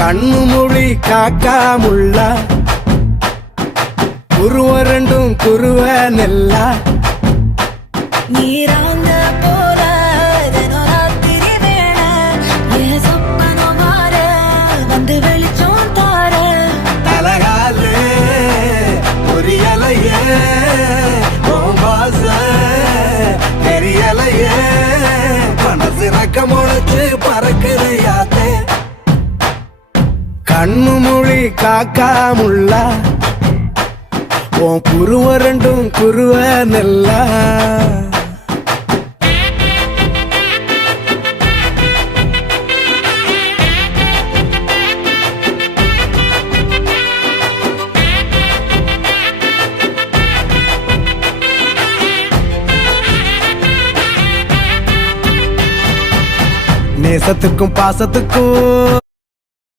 கண்ணு மொழி காக்காமுள்ள குருவ ரெண்டும் குருவ நெல்லா நீராங்க போல தினராத்திரி வேண என் சொப்பனம் மாற வந்து வெளிச்சம் தார தலகாலே பொரியலையே ஓம்பாச தெரியலையே மனசு ரக்க முளைச்சு பறக்குறையாத்தே கண்ணு மொழி காக்காமுள்ள உன் குருவ ரெண்டும் குருவ நெல்லா நேசத்துக்கும் பாசத்துக்கும்